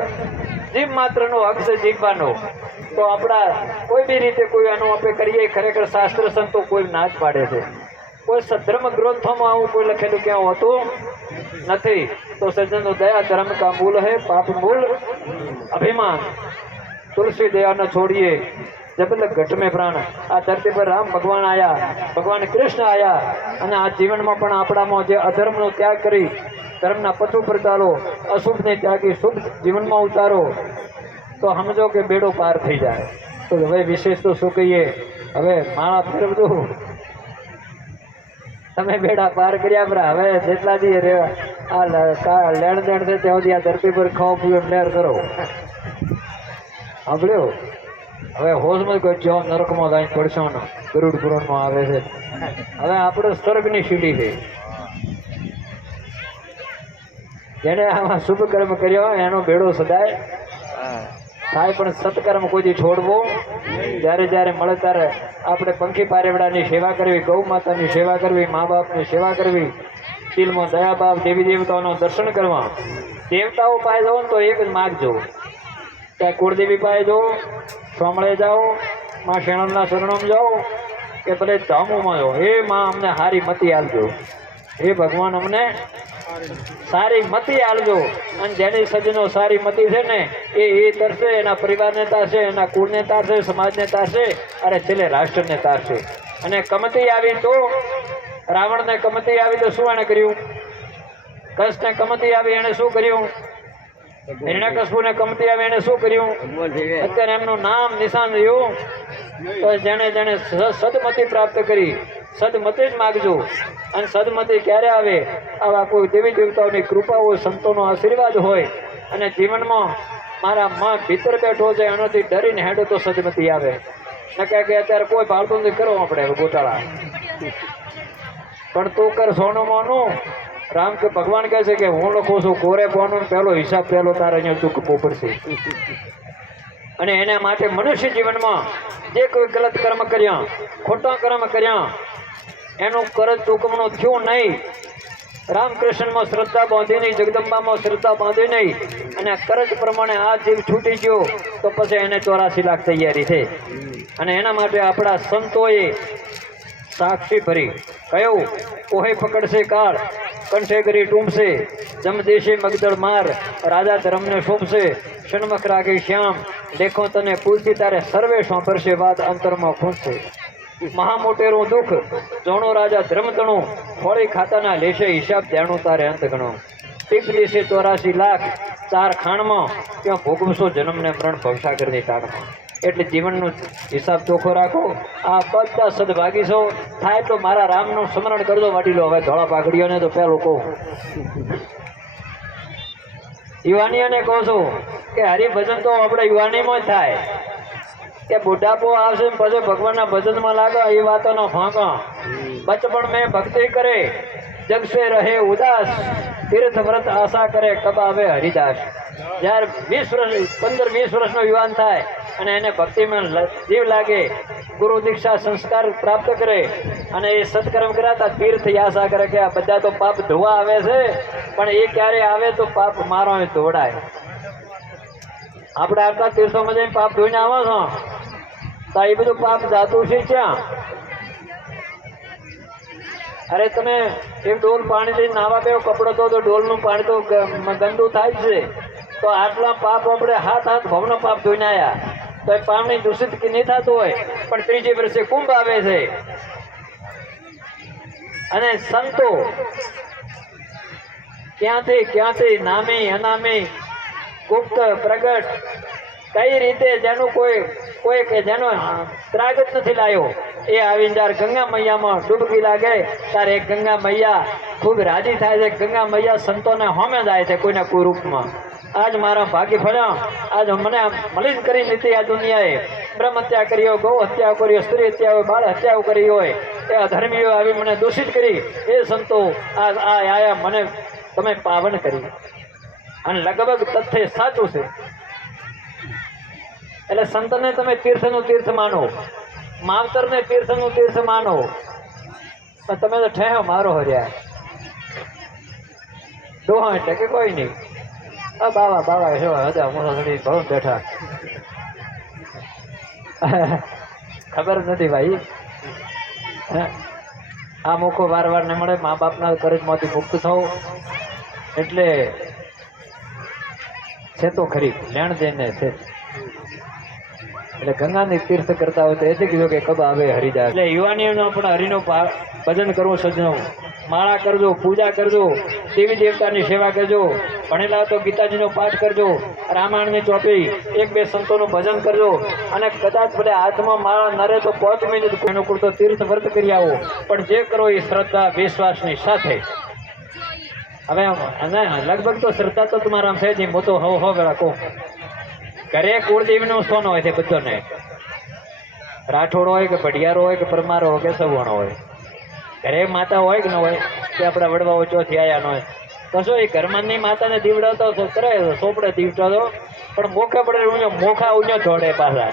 જીવ માત્રનો હક છે જીવવાનો. તો આપણા કોઈ બી રીતે કોઈ આનું આપણે કરીએ, ખરેખર શાસ્ત્ર સંતો કોઈ ના જ પાડે છે. કોઈ સધર્મ ગ્રંથોમાં આવું કોઈ લખેલું ક્યાં હોતું નથી. તો સજ્જનો, દયા ધર્મ કા મૂલ હે, પાપ મૂલ અભિમાન. તુલસી દયા ન છોડીએ जब तक घट में प्राण. आ धरती पर राम भगवान आया, भगवान कृष्ण आया, અને આ જીવનમાં પણ આપણામાં જે અધર્મનો ત્યાગ કરી ધર્મના પથુ પર ચાલો, અશુભને ત્યાગી શુભ જીવનમાં ઉતારો, તો સમજો કે બેડો પાર થઈ જાય. તો હવે વિશેષ તો શું કહીએ, હવે માળા ફેરવતું તમે બેડા પાર કર્યા, પર હવે જેટલા દી આ લેણ દેણ છે ત્યાં સુધી આ ધરતી પર ખાઓ પીઓ લહેર કરો. સાંભળ્યો? હવે હોશમાં કોઈ જો નરકમાં લાઈન પડશો ને, ગરુડ પુરાણમાં આવે છે. હવે આપણે સ્વર્ગની સીડી છે. જેને આમાં શુભ કર્મ કર્યો એનો બેડો સદાય થાય. પણ સત્કર્મ કોઈથી છોડવો, જ્યારે જ્યારે મળે ત્યારે આપણે પંખી પારેવડાની સેવા કરવી, ગૌ માતાની સેવા કરવી, મા બાપની સેવા કરવી, દિલમાં દયાભાવ, દેવી દેવતાઓનું દર્શન કરવા. દેવતાઓ પાસે જાઓ તો એક જ માગજો, ત્યાં કુળદેવી પાસે જાઓ, સોમળે જાઓ, માં શેણલના શરણોમાં જાઓ, કે ભલે ધામોમાં જાઓ, હે માં અમને સારી મતી આલજો, હે ભગવાન અમને સારી મતી આલજો. અને જેની સજ્જનો સારી મતી છે ને એ તરશે, એના પરિવારને તારશે, એના કુળને તારશે, સમાજને તારશે, અને છેલ્લે રાષ્ટ્રને તારશે. અને કમતી આવી તો રાવણને કમતી આવી તો શું એને કર્યું? કચ્છને કમતી આવી એને શું કર્યું? હિરણ્યકશિપુને કમતી આવી એને શું કર્યું? અત્યારે એમનું નામ નિશાન રહ્યું. તો જેને જેને સદમતી પ્રાપ્ત કરી, સદમતી જ માગજો. અને સદમતી ક્યારે આવે? આવા કોઈ દેવી દેવતાઓની કૃપા હોય, સંતોનો આશીર્વાદ હોય, અને જીવનમાં મારા મન ભીતર બેઠો છે એનાથી ડરીને હેડો તો સદમતી આવે. ન કહે કે અત્યારે કોઈ ભાવતું નથી, કરો આપણે ગોટાળા, પણ તું કર સોનોમાંનું. રામ કે ભગવાન કહે છે કે હું લખું છું કોરે કોનું, પહેલો હિસાબ પહેલો તારે અહીંયા ચૂકવવો પડશે. અને એના માટે મનુષ્ય જીવનમાં જે કોઈ ગલત કર્મ કર્યા, ખોટા કર્મ કર્યા, એનું કરજ ચૂકવણું થયું નહીં. રામકૃષ્ણમાં શ્રદ્ધા બાંધી નહીં, જગદંબામાં શ્રદ્ધા બાંધી નહીં, અને કરજ પ્રમાણે આ જીવ છૂટી ગયો તો પછી એને 84 લાખ તૈયારી છે. અને એના માટે આપણા સંતોએ સાક્ષી ભરી કહ્યું, ઓહે પકડશે કાળ, કંઠે ગરી ટૂંબશે, જમ દેશે મગદળ માર, રાજા ધર્મને શોભશે, સન્મુખ રાખી શ્યામ, દેખો તને પૂરતી તારે સર્વે સાંભળશે, વાત અંતરમાં ખૂંચશે. મહામોટેરું દુઃખ જોણો રાજા ધર્મતણું, ફોડી ખાતાના લેશે હિસાબ, જાણું તારે અંત ગણો. ટીપ દેશે 84 લાખ, 4 ખાણમાં, ત્યાં ભોગવશો જન્મને મરણ ભવસાગરની તાણમાં. એટલે જીવનનો હિસાબ ચોખ્ખો રાખો. આ બધા સદભાગી છો, થાય તો મારા રામનું સ્મરણ કરજો. વાટી લો હવે ધોળા પાઘડીઓને તો પહેલું કહું, યુવાનીઓને કહું છું કે હરિભજન તો આપણે યુવાનીમાં જ થાય. કે બુઢાપો આવશે પછી ભગવાનના ભજનમાં લાગે, એ વાતોનો ફાંકા. બચપણ મેં ભક્તિ કરે, જગ સે રહે ઉદાસ, તીર્થ વ્રત આશા કરે, કબ આવે હરિદાસ. જ્યારે 15-20 વર્ષનો યુવાન થાય અને એને ભક્તિમાં જીવ લાગે, ગુરુ દીક્ષા સંસ્કાર પ્રાપ્ત કરે, અને એ સત્કર્મ કરાતા તીર્થ આશા કરે કે આ બધા તો પાપ ધોવા આવે છે, પણ એ ક્યારે આવે તો પાપ મારો ધોડાય. આપણે આટલા તીર્થોમાં જઈને પાપ ધોઈને આવો છો તો એ બધું પાપ જાતું છે ક્યાં? અરે તમે એક ડોલ પાણી લઈને નાવા બેવો, કપડો તો ડોલનું પાણી તો ગંદુ થાય જ છે. તો આટલા પાપ આપણે હાથ ભવનો પાપ ધોઈને આવ્યા તો એ પાણી દૂષિત કે નહીં થતું હોય, પણ 3 વર્ષે કુંભ આવે છે. અને સંતો ક્યાંથી નામી અનામી, ગુપ્ત પ્રગટ, કઈ રીતે જેનું કોઈ કોઈ કે જેનો ત્રાગ જ નથી લાયો એ આવીને જ્યારે ગંગા મૈયામાં ડૂબકી લાગે ત્યારે એક ગંગા મૈયા ખૂબ રાજી થાય છે. ગંગા મૈયા સંતોને હોમે જાય છે કોઈના કોઈ રૂપમાં. આજ મારા ભાગ્ય ફળ્યા, આજ મને મલિન કરી લીધી આ દુનિયાએ. બ્રહ્મ હત્યા કરી હોય, ગૌ હત્યા કરી હોય, સ્ત્રી હત્યા હોય, બાળ હત્યાઓ કરી હોય, એ અધર્મીઓ આવી મને દૂષિત કરી. એ સંતો આ આયા મને તમે પાવન કરી. અને લગભગ તથ્ય સાચું છે. એટલે સંતને તમે તીર્થનું તીર્થ માનો, માવતરને તીર્થનું તીર્થ માનો, પણ તમે તો ઠેહો મારો હર્યા ડોહા એટલે કે કોઈ નહીં. બાવા બાવા જો હજા મોસડી બહુ બેઠા ખબર નથી ભાઈ. આ મોકો વાર વાર ને મળે. મા બાપના કરજમાંથી મુક્ત થવું એટલે છે તો ખરી લેણ દેને છે. એટલે ગંગાની તીર્થ કરતા હોય તો એથી કીધું કે કબ આવે હરિદાસ. એટલે યુવાનીઓનો પણ હરિનું ભજન કરવું સજનો, માળા કરજો, પૂજા કરજો, દેવી દેવતાની સેવા કરજો, ભણેલા તો ગીતાજીનો પાઠ કરજો, રામાયણની ચોપડી એક બે સંતોનું ભજન કરજો. અને કદાચ ભલે હાથમાં માળા નરે તો 5 મિનિટ અનુકૂળ તો તીર્થ વ્રત કરી આવો, પણ જે કરો એ શ્રદ્ધા વિશ્વાસની સાથે. હવે લગભગ તો શ્રદ્ધા તો તમારા છે જ. હું તો હો વેળા કહું, ઘરે કુળદેવીનો સોનો હોય છે બધાને. રાઠોડ હોય કે ભડિયારો હોય કે પરમારો હોય કે સવર્ણ હોય, ઘરે માતા હોય કે ન હોય કે આપણા વડવાઓ ચોથી આયા ન હોય તો શું એ ઘરમાંની માતાને દીવડાવતો કરે સોપડે દીવડાવતો, પણ મોખે પડે મોખા ઉഞ്ഞો જોડે પાછા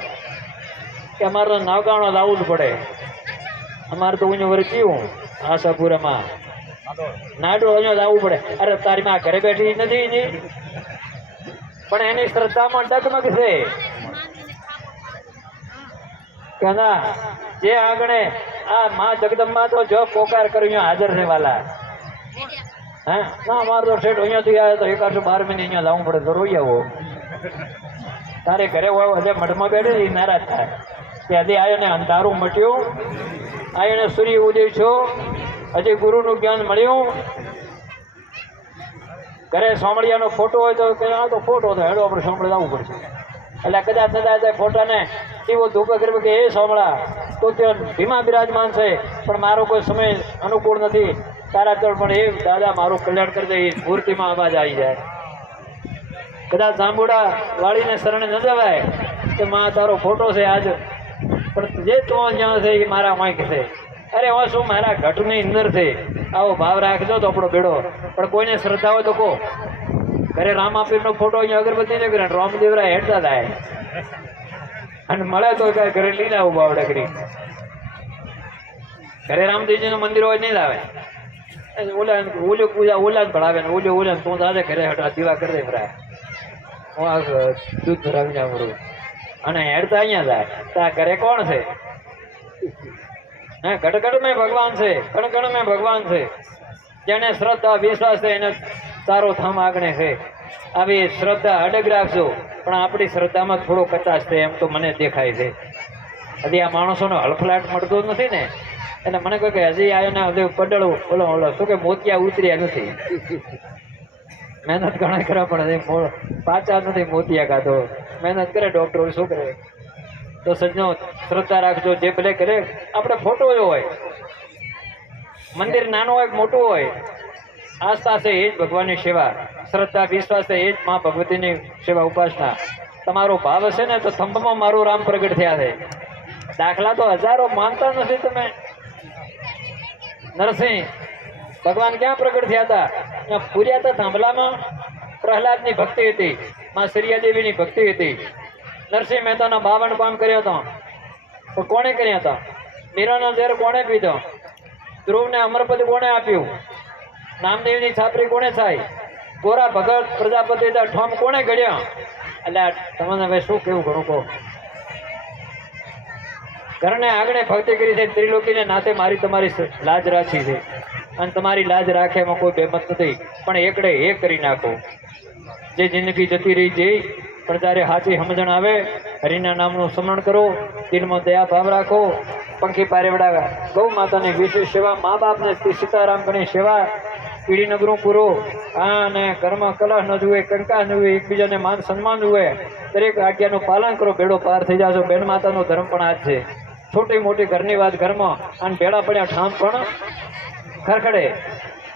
કે અમારે તો નાવગાણો લાવવું જ પડે. અમારે તો ઉഞ്ഞો વર પીવું આશાપુરામાં નાડું ઉഞ്ഞો લાવવું પડે. અરે તારી માં ઘરે બેઠી નથી એની, પણ એની શ્રદ્ધામાં ડગમગ છે કે ના જે આંગણે આ માં જગદંબા તો જો પોકાર કર્યો હાજર છે વાલા. હા ના અમારે તો ઠેઠ અહીંયાથી આવે તો 112 મહિને અહીંયા લાવવું પડે તો રોઈ આવો. તારે ઘરે હોય હજે મઠમાં બેઠે એ નારાજ થાય કે હજી આયોને અંધારું મટ્યું, આયોને સૂર્ય ઉદય છો, હજી ગુરુનું જ્ઞાન મળ્યું. ઘરે સોમળિયાનો ફોટો હોય તો કે આ તો ફોટો તો હેડો આપણે સોમળે આવવું પડશે. એટલે કદાચ કદાચ ફોટાને એવો ધોકો કર્યો કે એ સોમળા તો ત્યાં ભીમા બિરાજમાન છે, પણ મારો કોઈ સમય અનુકૂળ નથી તારા તળ, પણ એ દાદા મારું કલ્યાણ કરી દે. એ મૂર્તિમાં અવાજ આવી જાય. કદાચ જાંબુડા વાળીને શરણે ન જવાય કે માં તારો ફોટો છે આજ, પણ જે તો જ્યાં છે એ મારા વાંક છે. અરે હો શું મારા ઘટની અંદર છે, આવો ભાવ રાખજો તો આપણો બેડો. પણ કોઈને શ્રદ્ધા હોય તો કહો. ઘરે રામાપીરનો ફોટો અહીંયા અગરબત્તી ને કરે રામદેવરા હેઠતા થાય અને મળે તો ઘરે લઈને આવું બાવડા કરી. ઘરે રામદેવજીનું મંદિર હોય નહીં આવે, ઓલા પૂજા ઓલા જ ભણાવે ને ઓલા તું દાદા ઘરે હટા દીવા કરી દે ભરાય હું આ દૂધ ભરાવીને આવડું અને હેડતા અહીંયા જાય. ત્યાં ઘરે કોણ છે? હા ઘટઘટ મેં ભગવાન છે, કણ મેં ભગવાન છે. જેને શ્રદ્ધા વિશ્વાસ છે એને તારો થમ આગણે છે. આવી શ્રદ્ધા અડગ રાખજો, પણ આપણી શ્રદ્ધામાં થોડો કચાશ છે એમ તો મને દેખાય છે. હજી આ માણસોનો હલફલાટ મળતો જ નથી ને, એટલે મને કહે કે હજી આવ્યો ને હજી પડળું ઓલો ઓલો શું કે મોતિયા ઉતર્યા નથી. મહેનત ઘણા કરવા પડે, પાછા નથી મોતિયા કાઢો. મહેનત કરે ડૉક્ટર શું કરે? તો સજ્જો શ્રદ્ધા રાખજો. જે ભલે કરે આપણે ફોટો હોય, મંદિર નાનું હોય મોટું હોય, આસ્થા છે એ જ ભગવાનની સેવા, શ્રદ્ધા વિશ્વાસ છે એ જ મા ભગવતીની સેવા ઉપાસના. તમારો ભાવ હશે ને તો થંભમાં મારું રામ પ્રગટ થયા છે. દાખલા તો હજારો માનતા નથી તમે. નરસિંહ ભગવાન ક્યાં પ્રગટ થયા હતા? ત્યાં પૂર્યા હતા થાંભલામાં. પ્રહલાદની ભક્તિ હતી, માં સરિયાદેવીની ભક્તિ હતી. નરસિંહ મહેતાના 52 કામ કર્યા હતા, તો કોણે કર્યા હતા? મીરાનો ઝેર કોણે પીધો? ધ્રુવને અમરપદ કોણે આપ્યું? નામદેવની છાપરી કોણે થાય? ગોરા ભગત પ્રજાપતિ ઠોમ કોણે ઘડ્યા? એટલે તમને હવે શું કેવું ઘણું કહો. ઘરને આંગણે ભક્તિ કરી છે, ત્રિલોકીને નાતે મારી તમારી લાજ રાખી છે, અને તમારી લાજ રાખે એમાં કોઈ બેમત નથી. પણ એકડે એક કરી નાખો. જે જિંદગી જતી રહી જઈ, પણ ત્યારે સાચી સમજણ આવે. હરિના નામનું સ્મરણ કરો, દિલમાં દયા ભાવ રાખો. પંખી પારેવડા ગૌ માતાની વિશેષ સેવા, મા બાપને સીતારામ ગણી સેવા, પીળી નગરું પૂરું અને ઘરમાં કલહ ન જુએ, કંકાસ ન જુએ, એકબીજાને માન સન્માન જુએ, દરેક આજ્ઞાનું પાલન કરો, બેડો પાર થઈ જાશો. બેન માતાનો ધર્મ પણ આ જ છે. છોટી મોટી ઘરની વાત ઘરમાં, અને ભેળા પડ્યા ઠામ પણ ખરખડે.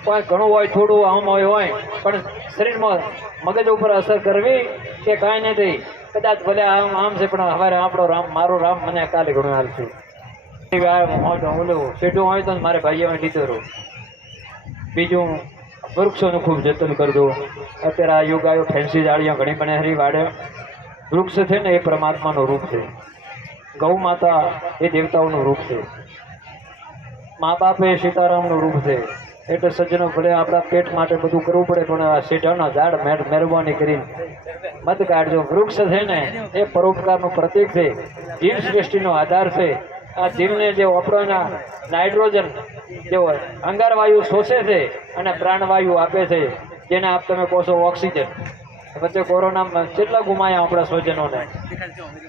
કોઈ ઘણું હોય થોડું આમ હોય પણ શરીરમાં મગજ ઉપર અસર કરવી કે કાંઈ નથી. કદાચ ભલે આમ છે પણ હવે આપણો રામ, મારો રામ મને કાલે ઘણું હાલશે. ઓલું સીધું હોય તો મારે ભાઈએ લીધો રહું. બીજું વૃક્ષોનું ખૂબ જતન કરજો. અત્યારે આ યુગ આવ્યો, ફેન્સી જાળીઓ ઘણી બને હરી વાડે. વૃક્ષ છે ને એ પરમાત્માનું રૂપ છે. ગૌ માતા એ દેવતાઓનું રૂપ છે. મા બાપ એ સીતારામનું રૂપ છે. એટલે સજ્જનો ભલે આપણા પેટ માટે બધું કરવું પડે, પણ આ સીટાનો ઝાડ મહેરબાની કરીને મત કાઢજો. વૃક્ષ છે ને એ પરોપકારનું પ્રતીક છે, જીવ સૃષ્ટિનો આધાર છે. આ જીવને જે આપણોના નાઇટ્રોજન જે અંગારવાયુ શોષે છે અને પ્રાણવાયુ આપે છે, જેને આપ તમે કહો છો ઓક્સિજન. વચ્ચે કોરોનામાં કેટલા ગુમાયા આપણા સ્વજનોને,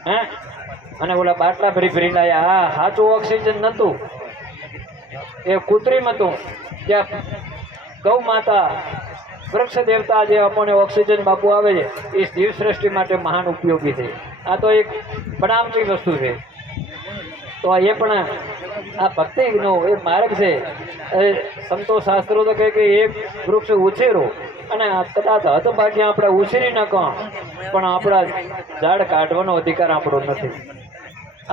હે? અને ઓલા બાટલા ભરી લાયા. આ સાચું ઓક્સિજન નહોતું, એ કૃત્રિમ હતું. ત્યાં ગૌ માતા, વૃક્ષ દેવતા જે આપણને ઓક્સિજન બાપુ આવે છે, એ જીવ સૃષ્ટિ માટે મહાન ઉપયોગી છે. આ તો એક બનાવટી વસ્તુ છે. તો એ પણ આ ભક્તિનો એક માર્ગ છે. સંતો શાસ્ત્રો તો કહે કે એક વૃક્ષ ઉછેરો, અને કદાચ હતભાગ્ય આપણે ઉછેરી ન કહો, પણ આપણા ઝાડ કાઢવાનો અધિકાર આપણો નથી.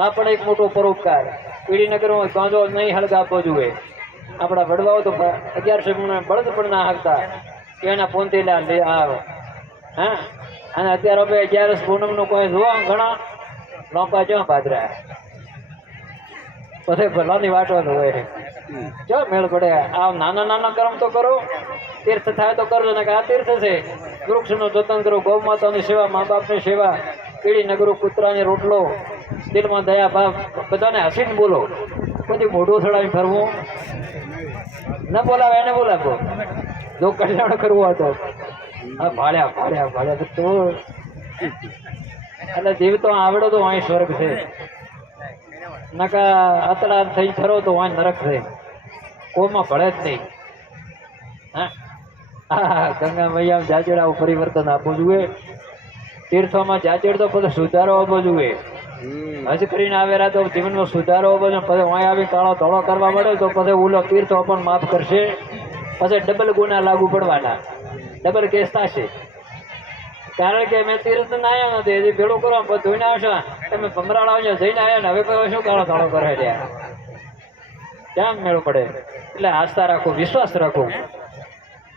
આ પણ એક મોટો પરોપકાર. પીડીનગરમાં ગાંજો નહીં હળગાવવો જોઈએ. આપણા વડવાઓ તો 1100 બળદ પણ ના હાકતા, એના પોંતીલા લે આવે. હા, અને અત્યારે હવે 11 પૂનમનું કોઈ જોવા ઘણા લોપા જો ભાદરા, પછી ભલાની વાટવાનું હોય. જો મેળ પડે. આ નાના નાના કર્મ તો કરો, તીર્થ થાય તો કરજો ને. કે આ તીર્થ છે. વૃક્ષનું જતન કરો, ગૌ માતાની સેવા, મા બાપની સેવા, પીળી નગરું, કૂતરાની રોટલો, દિલમાં દયા ભાવ, બધાને હસીને બોલો. પછી મોઢું ચડાવી ફરવું ન બોલાવે, એને બોલાવો. જો કલ્યાણ કરવું હતો હા ભાળ્યા ભાળ્યા ભાળ્યા તો એટલે જીવ તો આવડો તો અહીં સ્વર્ગ છે, નકા અતડા થઈ ફરો તો અહીં નરક છે. કોમાં ભળે જ નહીં. હા, ગંગા મૈયા જાજેડાવું પરિવર્તન આપવું જોઈએ. તીર્થોમાં જાજેડ તો પછી સુધારો આવવો જોઈએ. હજ કરીને આવેલા તો જીવનમાં સુધારો આવવો જોઈએ. પછી અહીં આવી કાળો ધોળો કરવા મળે તો પછી ઓલો તીર્થો પણ માફ કરશે. પછી ડબલ ગુના લાગુ પડવાના, ડબલ કેસ થશે. કારણ કે મેં તીર્થ ના આવ્યા નથી, હજી ભેળું કરવા પછી ધોઈને આવશો. તમે ભમરાળા જઈને આવ્યા ને હવે કહો શું કાળો ધોળો કરે રહ્યા, ક્યાં મેળ પડે? એટલે આસ્થા રાખો, વિશ્વાસ રાખો,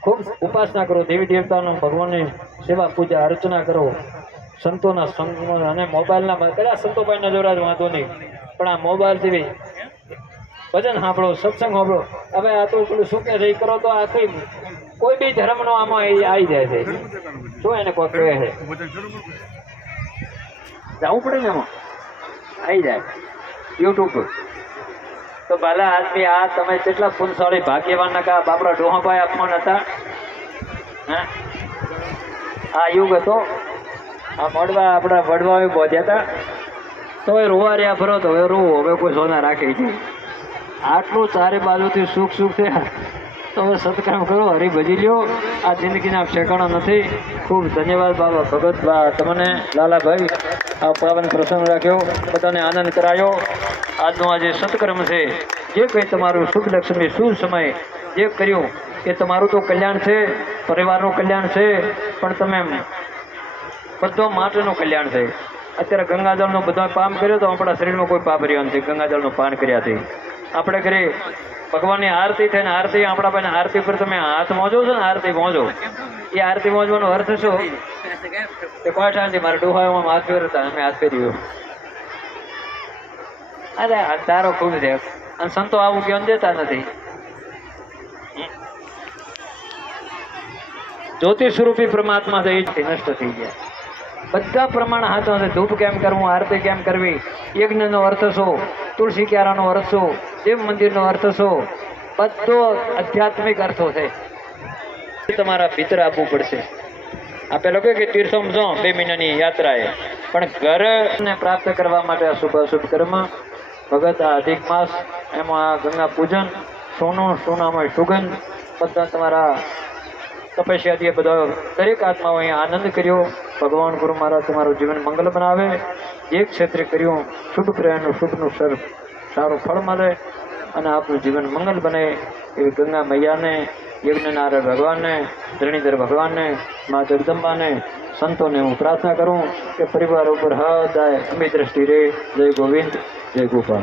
ખૂબ ઉપાસના કરો, દેવી દેવતાનો, ભગવાનની સેવા પૂજા અર્ચના કરો, સંતોના સંગમાં. અને મોબાઈલના કદાચ સંતોભાઈના જોડા જ વાંધો નહીં, પણ આ મોબાઈલ જેવી ભજન સાંભળો, સત્સંગ સાંભળો. હવે આ તો પેલું શું કે છે એ કરો તો આખી કોઈ બી ધર્મનો આમાં આવી જાય છે. શું એને કોઈ કહે છે જવું પડે ને, એમાં આવી જાય યુટ્યુબ પર. તો ભલા આદમી, આ તમે કેટલા પુનસાળી ભાગ્યવાન ના બાપરા ડોહાભાઈ અપમાન હતા. હા, આ યુગ હતો. આ મળવા આપણા વડવાઓ બોધ્યા હતા તો એ રોવા રહ્યા ફરો તો હવે રોવો, હવે કોઈ સોના રાખે છે. આટલું ચારે બાજુથી સુખ સુખ છે તો હવે સત્કર્મ કરો, હરી ભજી લ્યો. આ જિંદગીના ઠેકાણા નથી. ખૂબ ધન્યવાદ બાબા ભગત તમને, લાલાભાઈ, આ પાવન પ્રસંગ રાખ્યો, બધાને આનંદ કરાયો. આજનો આ જે સત્કર્મ છે, જે કંઈ તમારું શુભ લક્ષ્મી શુભ સમય જે કર્યું એ તમારું તો કલ્યાણ છે, પરિવારનું કલ્યાણ છે, પણ તમે બધો માટેનું કલ્યાણ છે. અત્યારે ગંગાજળનો બધો પાન કર્યો તો આપણા શરીરમાં કોઈ પાપ રહ્યો નથી. ગંગાજળનું પાન કર્યાથી આપણે ઘરે ભગવાનની આરતી થઈને, આરતી આપણા પાસે આરતી પર તમે હાથ મોજો છો ને, આરતી મોજો. એ આરતી મોજવાનો અર્થ શું? એ કોઈ ઠાંથી મારા ડોહામાં હાથ ફેરતા અમે હાથ ફેર્યો. અરે તારો ખૂબ છે. અને સંતો આવું જ્ઞાન દેતા નથી. જ્યોતિ સ્વરૂપી પરમાત્મા તો એ જ નષ્ટ થઈ ગયા. બધા પ્રમાણ હાથો છે. ધૂપ કેમ કરવું, આરતી કેમ કરવી, યજ્ઞનો અર્થ શું, તુલસી ક્યારાનો અર્થ શું, દેવ મંદિરનો અર્થ શું, બધો આધ્યાત્મિક અર્થો છે. તમારા ભીતર આપવું પડશે. આ પેલો કે તીર્થમ જો 2 મહિનાની યાત્રાએ, પણ ઘરને પ્રાપ્ત કરવા માટે અશુભ અશુભ કર્મ ભગત, આ અધિક માસ, એમાં ગંગા પૂજન, સોનું સોનામાં સુગંધ, બધા તમારા તપસ્યાથી એ બધા દરેક આત્માઓ અહીંયા આનંદ કર્યો. ભગવાન ગુરુ મહારાજ તમારું જીવન મંગલ બનાવે. જે ક્ષેત્રે કર્યું શુભ પ્રયાણનું શુભનું સારું ફળ મળે અને આપનું જીવન મંગલ બને એવી ગંગા મૈયાને, યજ્ઞનારાયણ ભગવાનને, ધરણીધર ભગવાનને, મા જગદંબાને, સંતોને હું પ્રાર્થના કરું કે પરિવાર ઉપર હૃદય અમી દ્રષ્ટિ રહે. જય ગોવિંદ, જય ગોપાલ.